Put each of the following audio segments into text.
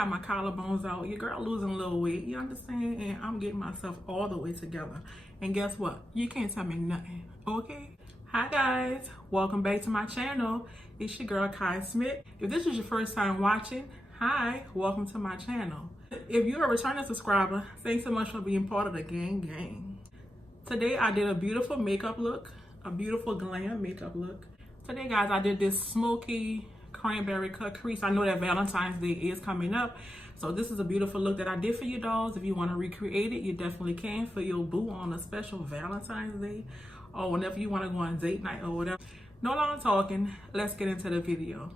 got my collarbones out. Your girl losing a little weight, you understand? And I'm getting myself all the way together. And guess what? You can't tell me nothing, okay? Hi guys, welcome back to my channel. It's your girl Kai Smith. If this is your first time watching, hi, welcome to my channel. If you're a returning subscriber, thanks so much for being part of the gang. Today I did a beautiful makeup look, a beautiful glam makeup look. Today guys, I did this smoky cranberry cut crease. I know that Valentine's Day is coming up, so this is a beautiful look that I did for you dolls. If you want to recreate it, you definitely can for your boo on a special Valentine's Day or whenever you want to go on date night or whatever. No longer talking, let's get into the video.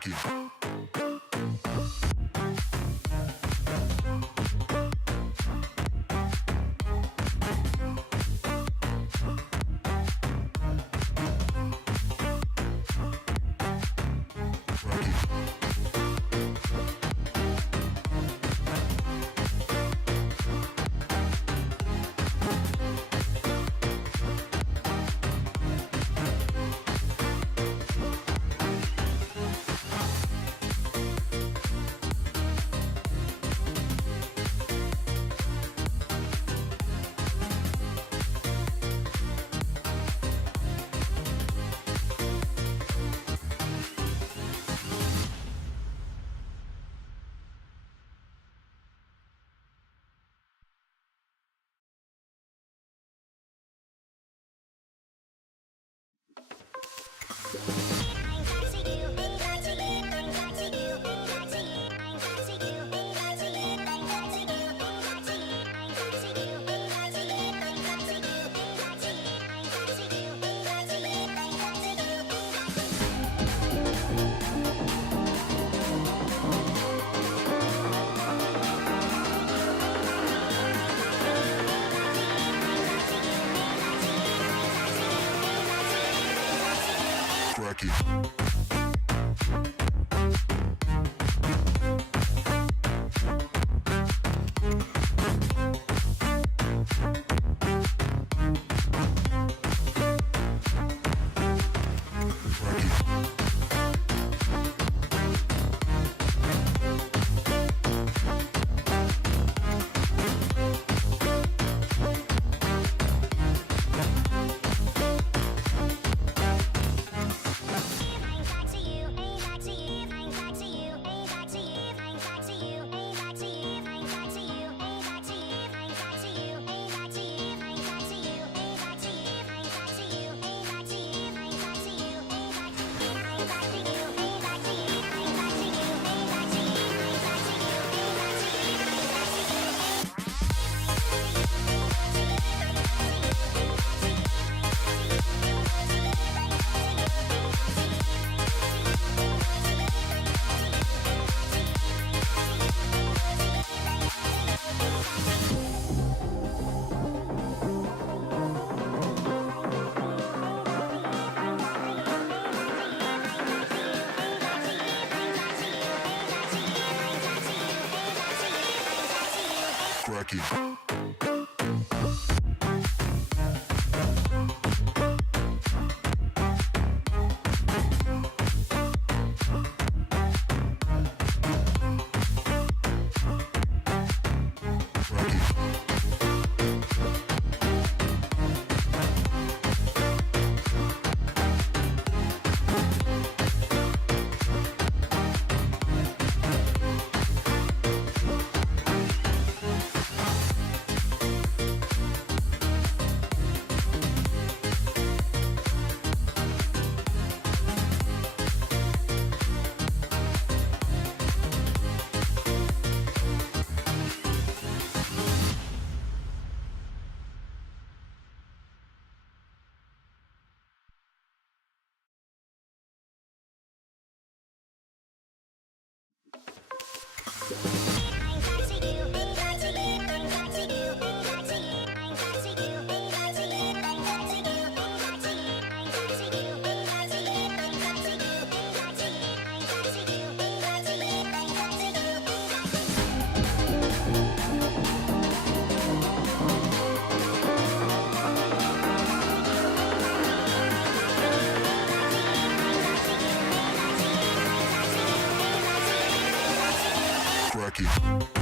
Cracky. Cracky. Cracky. Cracky.